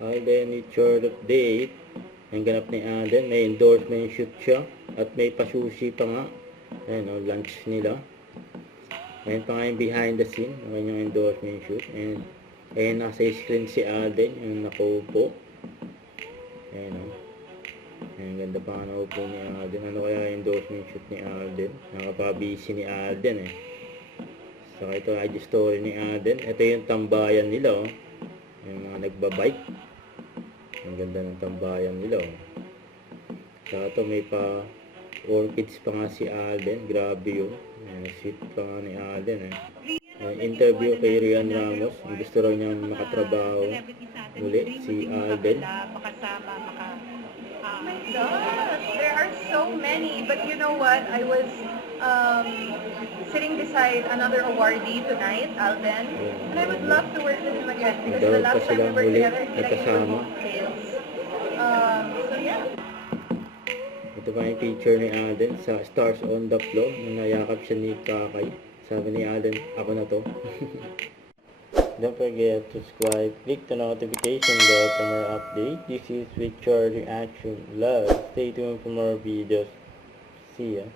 Alden with short update. Ang ganap ni Alden, may endorsement shoot siya at may pasushi pa nga. Ayan o, lunch nila. Ayan pa nga yung behind the scene, ang kanyang endorsement shoot. And ayan, nasa screen si Alden, yung nakaupo. Ayan o. Ayan, ganda pa nga nakaupo ni Alden. Ano kaya yung endorsement shoot ni Alden? Nakapabisi ni Alden eh. Saka ito IG story ni Alden. Ito yung tambayan nila oh. Yung mga nagbabike. Ang ganda ng tambayan nila oh. Saka ito may pa orchids pa nga si Alden. Grabe yun. Sweet pa nga ni Alden eh. Interview kay Rian Ramos. Gusto raw niyang makatrabaho muli si Alden. Oh my gosh, there are so many. But you know what? I was sitting beside another awardee tonight, Alden, and I would love to work with him again because the last time we were together, he like details. So yeah. Ito pa yung picture ni Alden sa Stars on the Floor nung nayakap siya ni Kakay. Sabi ni Alden, ako na to. Don't forget to subscribe, click the notification bell for more updates. This is Richard Reaction Love. Stay tuned for more videos. See ya.